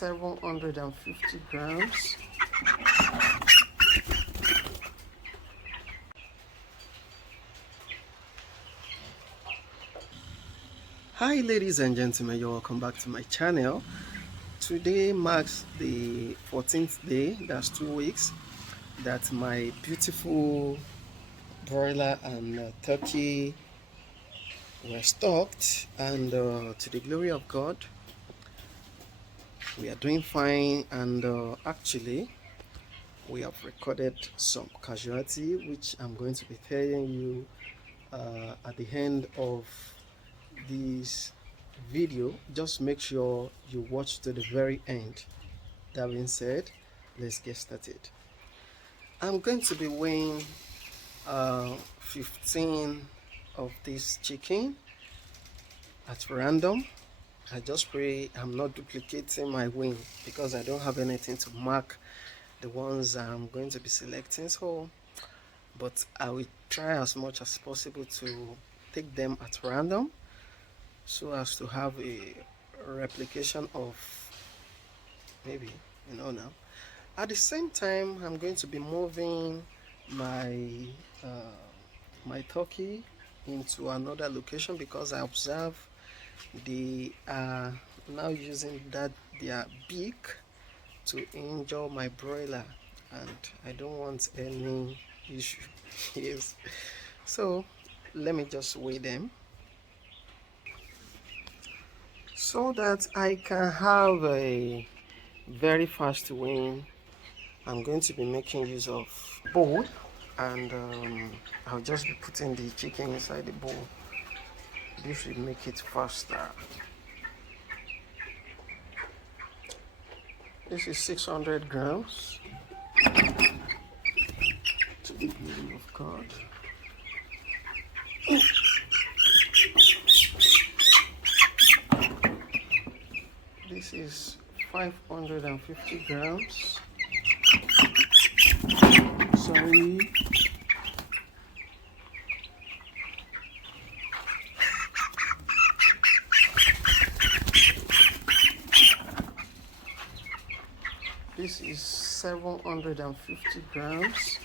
750 grams. Hi ladies and gentlemen, you're welcome back to my channel. Today marks the 14th day, that's 2 weeks, that my beautiful broiler and turkey were stocked, and to the glory of God, we are doing fine. And actually we have recorded some casualty, which I'm going to be telling you at the end of this video. Just make sure you watch to the very end. That being said, let's get started. I'm going to be weighing 15 of this chicken at random. I just pray I'm not duplicating my weighing because I don't have anything to mark the ones I'm going to be selecting. But I will try as much as possible to take them at random so as to have a replication of maybe, now. At the same time, I'm going to be moving my my turkey into another location because I observe they are now using their beak to injure my broiler, and I don't want any issue. Yes, so let me just weigh them so that I can have a very fast weighing. I'm going to be making use of bowl, and I'll just be putting the chicken inside the bowl. This will make it faster. This is 600 grams. To the glory of God. This is 550 grams. Sorry. This is 750 grams.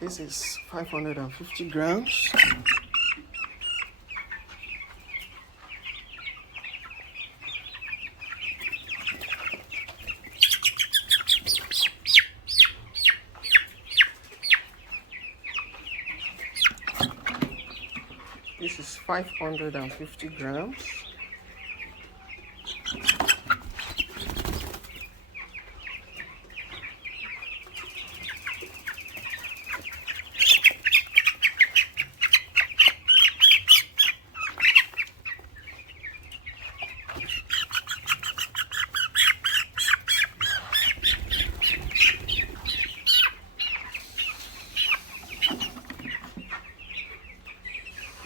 This is 550 grams. This is 550 grams.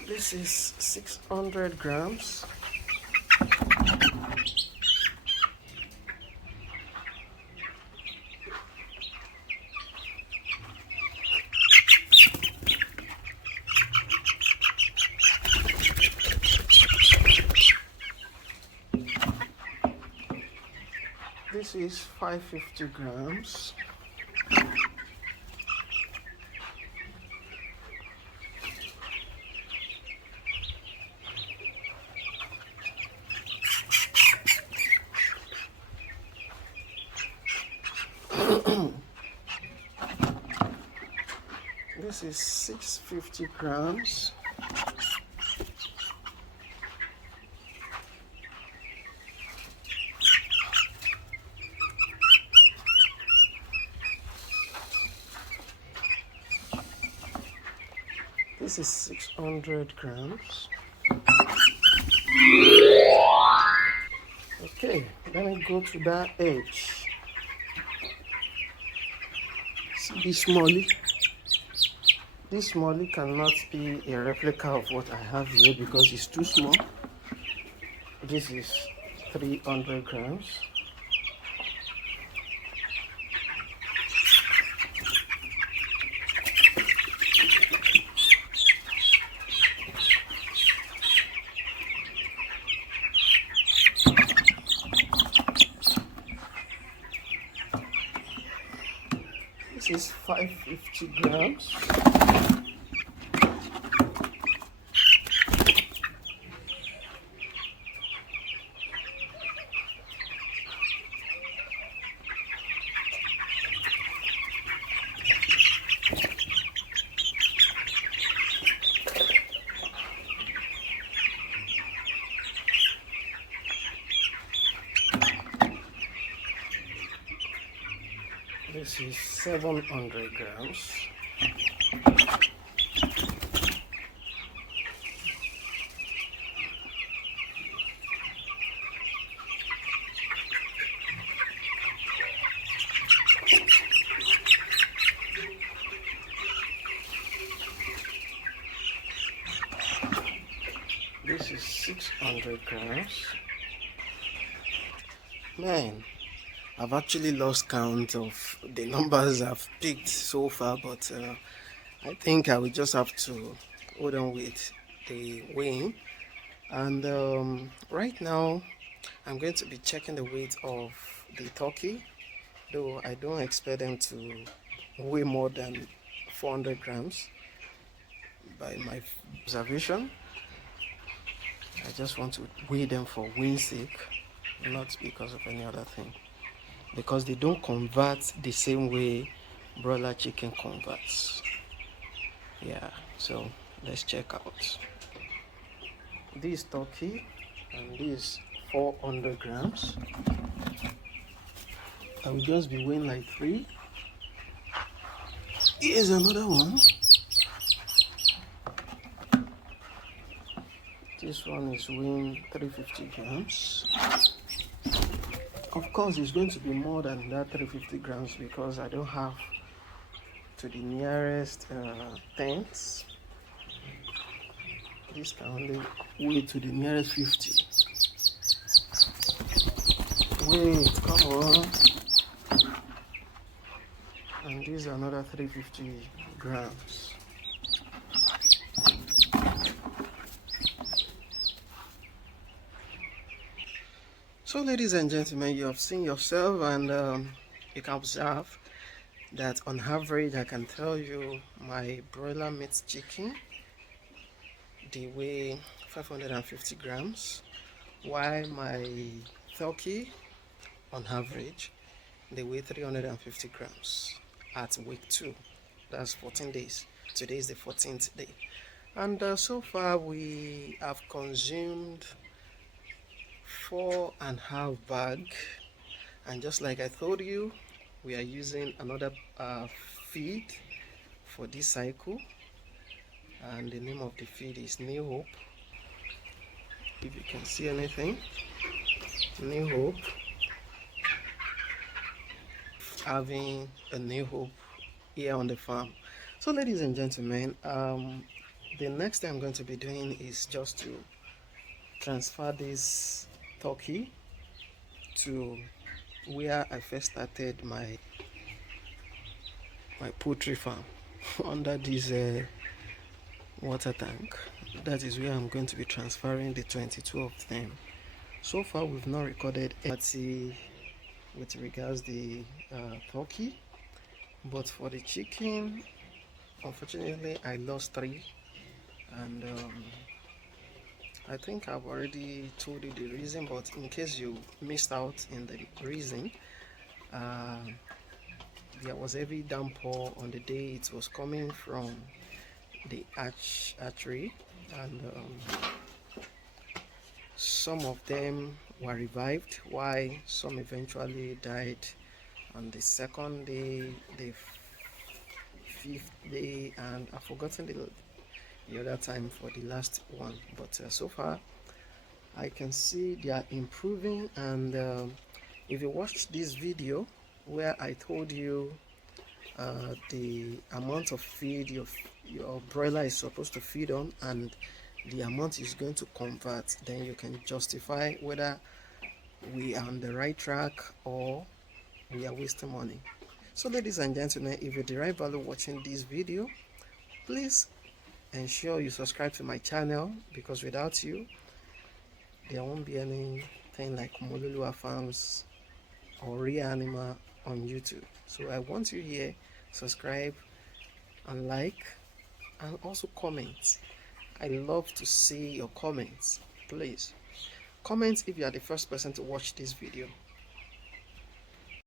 This is 600 grams. This is 550 grams. This is 650 grams. This is 600 grams. Okay, let me go to that edge. See this smallie? This smallie cannot be a replica of what I have here because it's too small. This is 300 grams. 550 grams. This is 700 grams. This is 600 grams. Man, I've actually lost count of the numbers I've picked so far, but I think I will just have to hold on with the weighing. And right now, I'm going to be checking the weight of the turkey, though I don't expect them to weigh more than 400 grams by my observation. I just want to weigh them for weighing sake, not because of any other thing. Because they don't convert the same way broiler chicken converts. Yeah, so let's check out this turkey, and this 400 grams. I will just be weighing like 3. Here's another one. This one is weighing 350 grams. Of course, it's going to be more than that 350 grams because I don't have to the nearest tenths. This can only weigh to the nearest 50. Wait, come on. And this is another 350 grams. So ladies and gentlemen, you have seen yourself, and you can observe that on average I can tell you my broiler meat chicken, they weigh 550 grams, while my turkey on average they weigh 350 grams at week 2. That's 14 days. Today is the 14th day, and so far we have consumed 4.5 bag, and just like I told you, we are using another feed for this cycle, and the name of the feed is New Hope. If you can see anything, New Hope, having a New Hope here on the farm. So ladies and gentlemen, the next thing I'm going to be doing is just to transfer this turkey to where I first started my poultry farm under this water tank. That is where I'm going to be transferring the 22 of them. So far we've not recorded anything with regards the turkey, but for the chicken, unfortunately I lost 3, and I think I've already told you the reason, but in case you missed out in the reason, there was heavy downpour on the day it was coming from the archery, and some of them were revived while some eventually died on the 2nd day, the 5th day, and I've forgotten the other time for the last one, but so far I can see they are improving. And if you watched this video where I told you the amount of feed your broiler is supposed to feed on and the amount is going to convert, then you can justify whether we are on the right track or we are wasting money. So ladies and gentlemen, if you derive value watching this video, please ensure you subscribe to my channel, because without you there won't be anything like Mololuwa Farms or Real Animal on YouTube. So I want you here, subscribe, and like, and also comment. I love to see your comments. Please comment if you are the first person to watch this video.